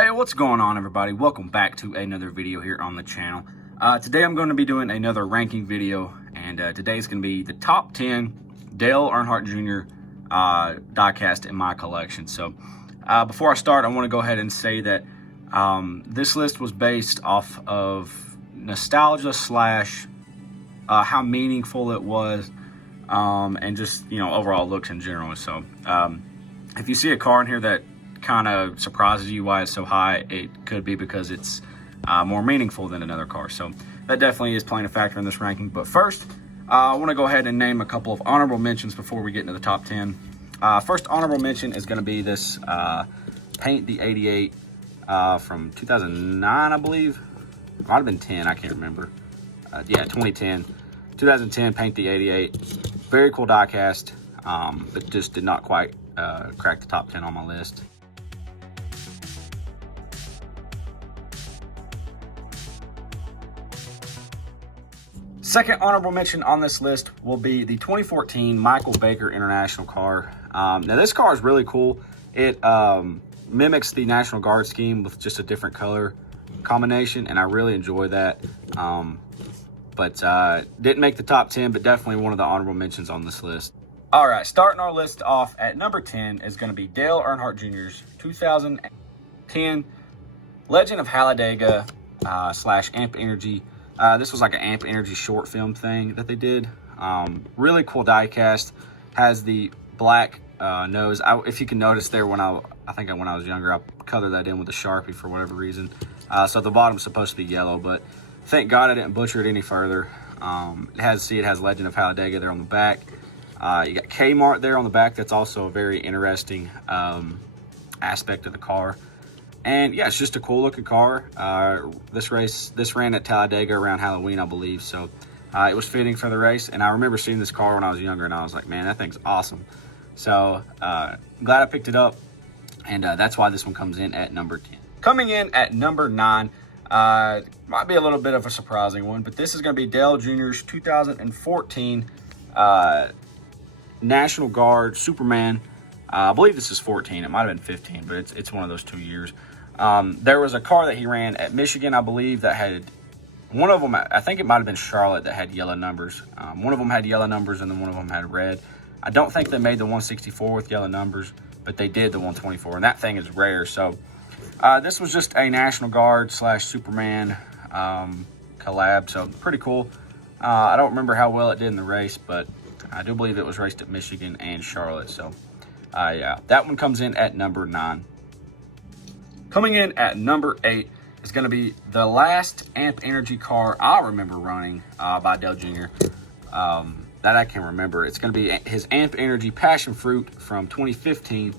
Hey, what's going on, everybody? Welcome back to another video here on the channel. Today I'm going to be doing another ranking video, and today's going to be the top 10 Dale Earnhardt Jr. Diecast in my collection. So before I start, I want to go ahead and say that this list was based off of nostalgia slash how meaningful it was, and just, overall looks in general. So if you see a car in here that kind of surprises you why it's so high, it could be because it's more meaningful than another car. So that definitely is playing a factor in this ranking. But first, I want to go ahead and name a couple of honorable mentions before we get into the top 10. First honorable mention is going to be this Paint the 88 from 2009, I believe. It might have been 10, I can't remember. Yeah, 2010. 2010 Paint the 88. Very cool diecast, but just did not quite crack the top 10 on my list. Second honorable mention on this list will be the 2014 Michael Baker International car. Now this car is really cool. It mimics the National Guard scheme with just a different color combination, and I really enjoy that. But didn't make the top 10, but definitely one of the honorable mentions on this list. All right, starting our list off at number 10 is going to be Dale Earnhardt Jr.'s 2010 Legend of Talladega slash Amp Energy. This was like an Amp Energy short film thing that they did. Really cool diecast. Has the black nose. If you can notice there, when I think when I was younger, I colored that in with a Sharpie for whatever reason. So the bottom's supposed to be yellow, but thank God I didn't butcher it any further. It has Legend of Talladega there on the back. You got Kmart there on the back. That's also a very interesting aspect of the car. And yeah, it's just a cool looking car. This ran at Talladega around Halloween, I believe. So it was fitting for the race. And I remember seeing this car when I was younger, and I was like, man, that thing's awesome. So glad I picked it up. And that's why this one comes in at number 10. Coming in at number 9, might be a little bit of a surprising one, but this is going to be Dale Jr.'s 2014 National Guard Superman. I believe this is 14. It might have been 15, but it's one of those 2 years. There was a car that he ran at Michigan, I believe, that had one of them. I think it might have been Charlotte that had yellow numbers. One of them had yellow numbers, and then one of them had red. I don't think they made the 164 with yellow numbers, but they did the 124, and that thing is rare. So this was just a National Guard slash Superman collab, so pretty cool. I don't remember how well it did in the race, but I do believe it was raced at Michigan and Charlotte. So yeah, that one comes in at number 9. Coming in at number 8 is going to be the last Amp Energy car I remember running by Dale Jr. That I can remember. It's going to be his Amp Energy Passion Fruit from 2015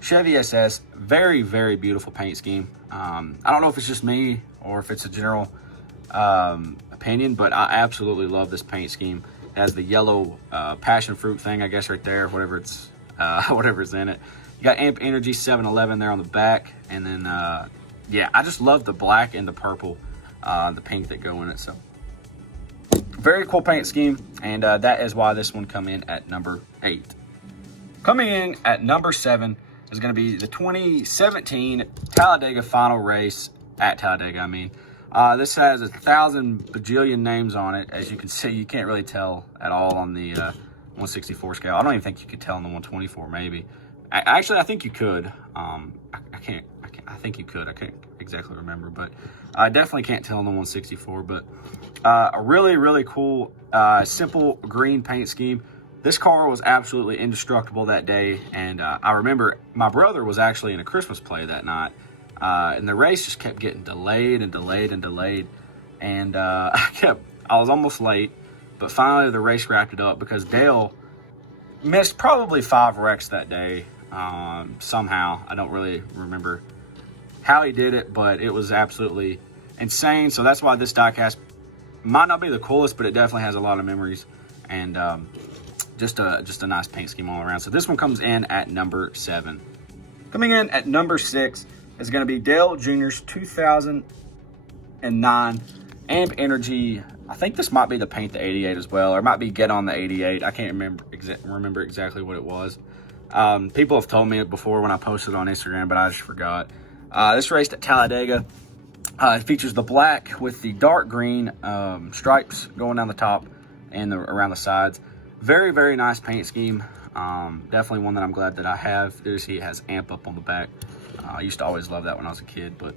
Chevy SS. Very, very beautiful paint scheme. I don't know if it's just me or if it's a general opinion, but I absolutely love this paint scheme. It has the yellow passion fruit thing, I guess, right there, whatever's in it. You got Amp Energy 711 there on the back, and then yeah, I just love the black and the purple, the pink that go in it. So very cool paint scheme, and that is why this one come in at number 8. Coming in at number 7 is going to be the 2017 Talladega final race at Talladega. This has 1,000 bajillion names on it. As you can see, you can't really tell at all on the 164 scale. I don't even think you could tell on the 124, maybe. Actually, I think you could. I think you could. I can't exactly remember, but I definitely can't tell on the 164. But a really, really cool, simple green paint scheme. This car was absolutely indestructible that day, and I remember my brother was actually in a Christmas play that night, and the race just kept getting delayed and delayed and delayed, and I was almost late, but finally the race wrapped it up because Dale missed probably 5 wrecks that day. Somehow, I don't really remember how he did it, but it was absolutely insane. So that's why this diecast might not be the coolest, but it definitely has a lot of memories, and just a nice paint scheme all around. So this one comes in at number 7. Coming in at number 6 is going to be Dale Jr.'s 2009 Amp Energy. I think this might be the Paint the 88 as well, or it might be Get on the 88. I can't remember exactly what it was. People have told me it before when I posted on Instagram, but I just forgot. This raced at Talladega. It features the black with the dark green stripes going down the top and around the sides. Very, very nice paint scheme. Definitely one that I'm glad that I have. There you see it has amp up on the back. I used to always love that when I was a kid. But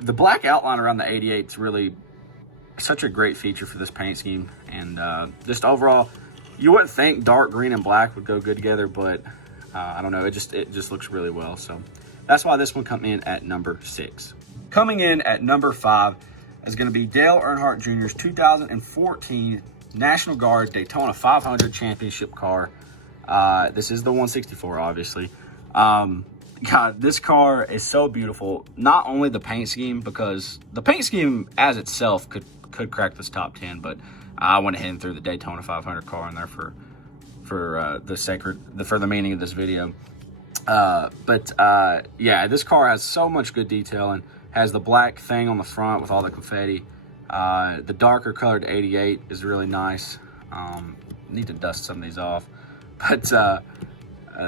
the black outline around the 88 is really such a great feature for this paint scheme. And just overall, you wouldn't think dark green and black would go good together, but I don't know. It just looks really well. So that's why this one come in at number 6. Coming in at number 5 is going to be Dale Earnhardt Jr.'s 2014 National Guard Daytona 500 Championship car. This is the 164, obviously. God, this car is so beautiful. Not only the paint scheme, because the paint scheme as itself could crack this top 10, but I went ahead and threw the Daytona 500 car in there for the meaning of this video. Yeah, this car has so much good detail and has the black thing on the front with all the confetti. The darker colored 88 is really nice. Need to dust some of these off, but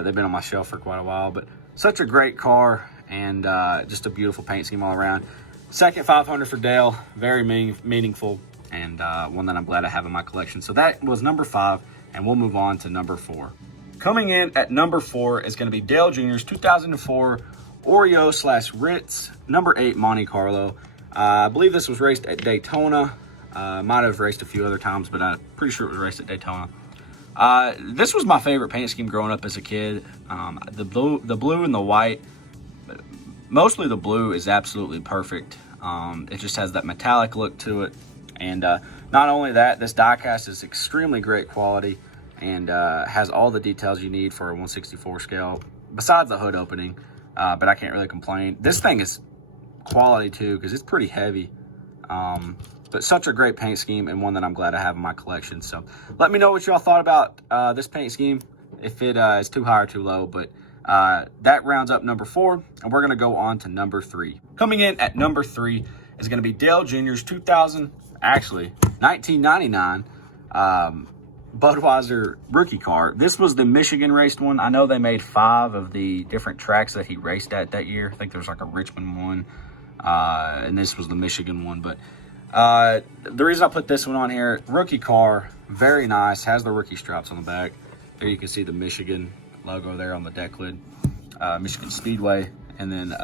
they've been on my shelf for quite a while. But such a great car, and just a beautiful paint scheme all around. Second 500 for Dale, very meaningful, and one that I'm glad I have in my collection. So that was number 5, and we'll move on to number 4. Coming in at number 4 is going to be Dale Jr.'s 2004 Oreo/Ritz number 8 Monte Carlo. I believe this was raced at Daytona. Might have raced a few other times, but I'm pretty sure it was raced at Daytona. This was my favorite paint scheme growing up as a kid. The blue and the white, mostly the blue, is absolutely perfect. It just has that metallic look to it. And not only that, this diecast is extremely great quality and has all the details you need for a 164 scale, besides the hood opening. But I can't really complain. This thing is quality too, because it's pretty heavy. But such a great paint scheme, and one that I'm glad I have in my collection. So let me know what y'all thought about this paint scheme, if it is too high or too low. But that rounds up number 4, and we're going to go on to number 3. Coming in at number 3 is going to be Dale Jr.'s 1999 Budweiser rookie car. This was the Michigan raced one. I know they made 5 of the different tracks that he raced at that year. I think there was like a Richmond one, and this was the Michigan one. But the reason I put this one on here, rookie car, very nice, has the rookie stripes on the back. There you can see the Michigan logo there on the deck lid, Michigan Speedway, and then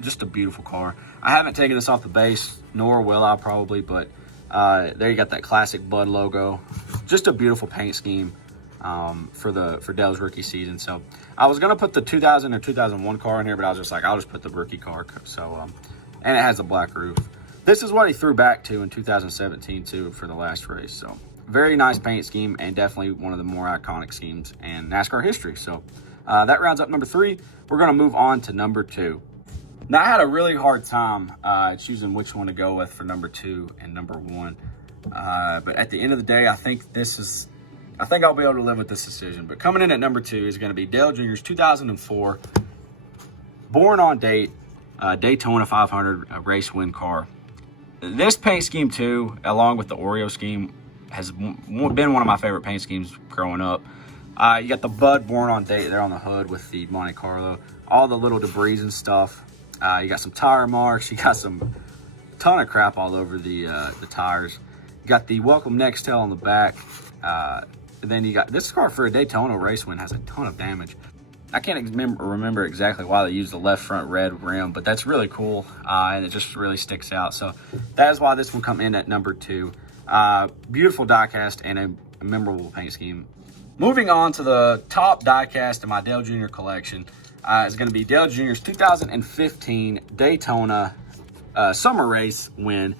just a beautiful car. I haven't taken this off the base, nor will I probably, but there you got that classic Bud logo. Just a beautiful paint scheme for Dale's rookie season. So I was gonna put the 2000 or 2001 car in here, but I was just like, I'll just put the rookie car. So and it has a black roof. This is what he threw back to in 2017 too for the last race. So very nice paint scheme, and definitely one of the more iconic schemes in NASCAR history. So that rounds up number 3. We're gonna move on to number 2. Now, I had a really hard time choosing which one to go with for number 2 and number 1. But at the end of the day, I think I'll be able to live with this decision. But coming in at number 2 is going to be Dale Jr.'s 2004 born on date Daytona 500 race win car. This paint scheme too, along with the Oreo scheme, has been one of my favorite paint schemes growing up. You got the Bud born on date there on the hood with the Monte Carlo, all the little debris and stuff. You got some tire marks. You got some ton of crap all over the tires. You got the Welcome Nextel on the back. And then you got this car for a Daytona race win has a ton of damage. I can't remember exactly why they used the left front red rim, but that's really cool, and it just really sticks out. So that is why this will come in at number 2. Beautiful diecast and a memorable paint scheme. Moving on to the top diecast in my Dale Jr. collection is going to be Dale Jr.'s 2015 Daytona summer race win.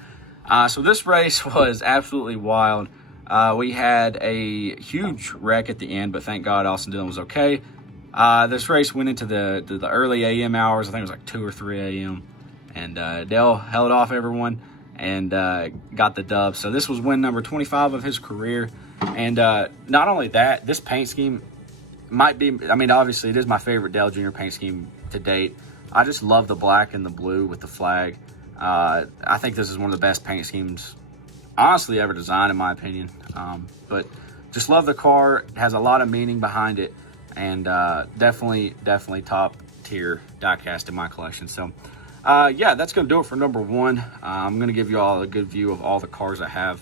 So this race was absolutely wild. We had a huge wreck at the end, but thank God Austin Dillon was okay. This race went into the early AM hours. I think it was like 2 or 3 AM. And Dale held off everyone and got the dub. So this was win number 25 of his career. And not only that, this paint scheme might be, I mean, obviously it is my favorite Dale Jr. paint scheme to date. I just love the black and the blue with the flag. I think this is one of the best paint schemes, honestly, ever designed, in my opinion. But just love the car. It has a lot of meaning behind it. And definitely top tier diecast in my collection. So, yeah, that's going to do it for number 1. I'm going to give you all a good view of all the cars I have.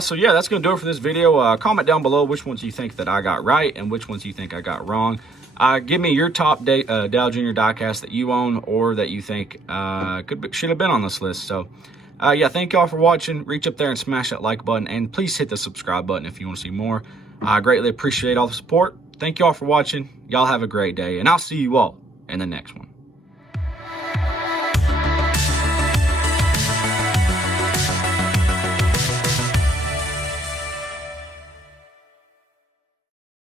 So yeah, that's going to do it for this video. Comment down below which ones you think that I got right and which ones you think I got wrong. Give me your top Dale Jr. diecast that you own or that you think should have been on this list. So yeah, thank y'all for watching. Reach up there and smash that like button, and please hit the subscribe button if you want to see more. I greatly appreciate all the support. Thank y'all for watching. Y'all have a great day, and I'll see you all in the next one.